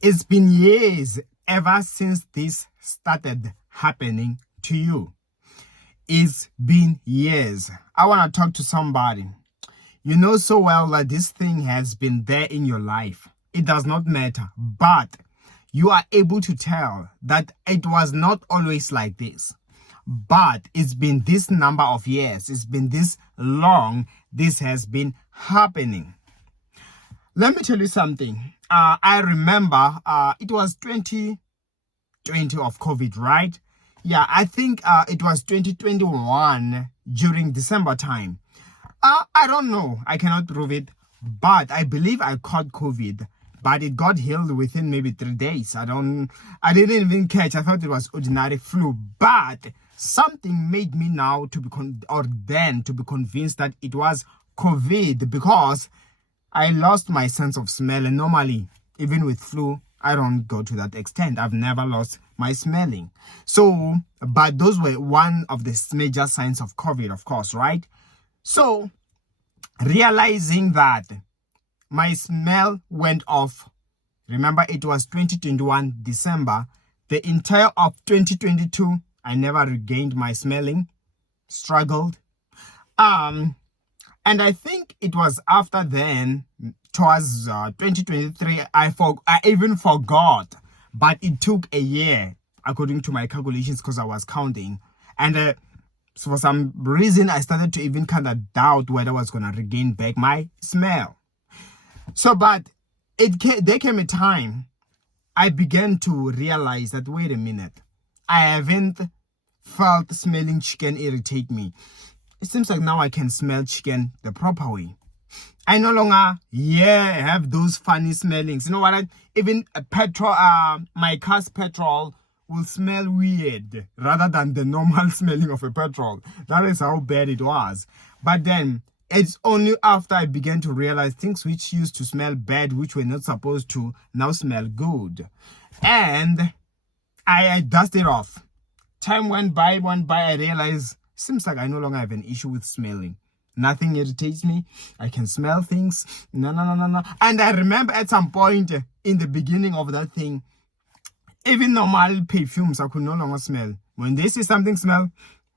It's been years ever since this started happening to you. It's been years. I want to talk to somebody. You know so well that this thing has been there in your life. It does not matter, but you are able to tell that it was not always like this. But it's been this number of years, it's been this long, this has been happening. Let me tell you something. I remember it was 2020 of COVID, right? Yeah, I think it was 2021 during December time. I don't know. I cannot prove it. But I believe I caught COVID. But it got healed within maybe 3 days. I didn't even catch. I thought it was ordinary flu. But something made me now to be convinced that it was COVID, because I lost my sense of smell. And normally, even with flu, I don't go to that extent. I've never lost my smelling. So, but those were one of the major signs of COVID, of course, right? So, realizing that my smell went off. Remember, it was 2021 December. The entire of 2022, I never regained my smelling. Struggled. And I think it was after then, towards 2023, I even forgot. But it took a year, according to my calculations, because I was counting. And so for some reason, I started to even kind of doubt whether I was going to regain back my smell. So, but there came a time I began to realize that, wait a minute, I haven't felt smelling chicken irritate me. It seems like now I can smell chicken the proper way. I no longer have those funny smellings. You know what? Even petrol, my car's petrol will smell weird rather than the normal smelling of a petrol. That is how bad it was. But then it's only after I began to realize things which used to smell bad, which were not supposed to, now smell good. And I dusted off. Time went by, I realized, seems like I no longer have an issue with smelling. Nothing irritates me. I can smell things. No. And I remember at some point in the beginning of that thing, even normal perfumes I could no longer smell. When they say something smell,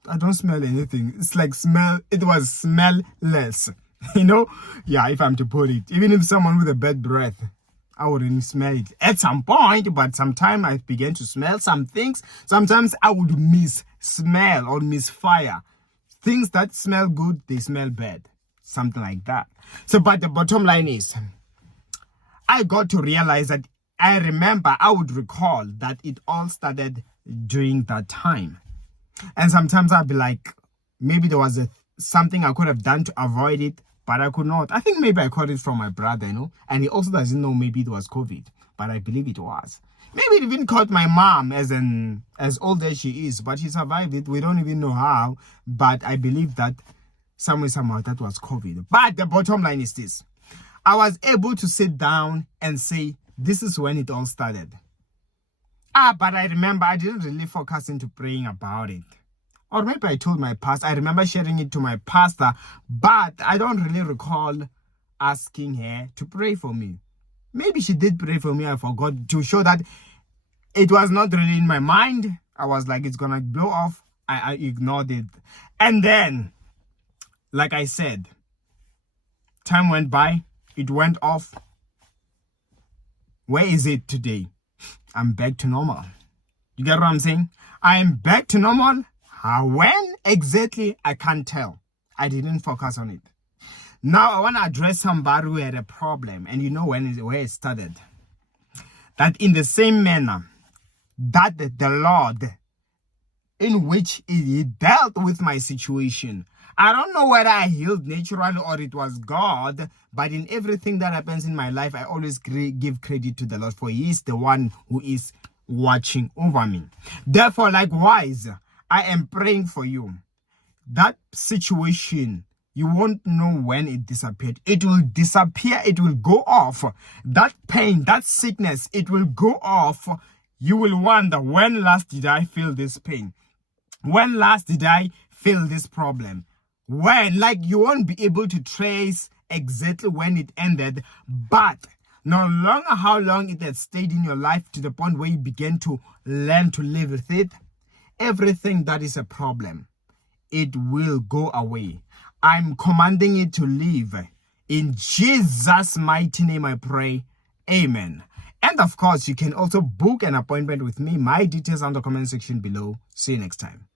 I don't smell anything. It's like it was smellless. You know? Yeah, if I'm to put it. Even if someone with a bad breath, I wouldn't smell it at some point, but sometime I began to smell some things. Sometimes I would smell or misfire. Things that smell good, they smell bad. Something like that. So, but the bottom line is, I got to realize that I would recall that it all started during that time. And sometimes I'd be like, maybe there was something I could have done to avoid it, but I could not. I think maybe I caught it from my brother, and he also doesn't know maybe it was COVID, but I believe it was. Maybe it even caught my mom as old as she is, but she survived it. We don't even know how, but I believe that somehow that was COVID. But the bottom line is this. I was able to sit down and say, this is when it all started. But I remember I didn't really focus into praying about it. Or maybe I told my pastor. I remember sharing it to my pastor, but I don't really recall asking her to pray for me. Maybe she did pray for me. I forgot, to show that it was not really in my mind. I was like, it's going to blow off. I ignored it. And then, like I said, time went by. It went off. Where is it today? I'm back to normal. You get what I'm saying? I'm back to normal. When exactly, I can't tell. I didn't focus on it. Now I want to address somebody who had a problem, and you know where it started. That in the same manner that the Lord, in which He dealt with my situation, I don't know whether I healed naturally or it was God, but in everything that happens in my life, I always give credit to the Lord, for He is the one who is watching over me. Therefore, likewise, I am praying for you. That situation, you won't know when it disappeared. It will disappear. It will go off. That pain, that sickness, it will go off. You will wonder, when last did I feel this pain? When last did I feel this problem? When? Like, you won't be able to trace exactly when it ended, but no longer how long it has stayed in your life to the point where you begin to learn to live with it, everything that is a problem, it will go away. I'm commanding it to leave. In Jesus' mighty name I pray. Amen. And of course, you can also book an appointment with me. My details are in the comment section below. See you next time.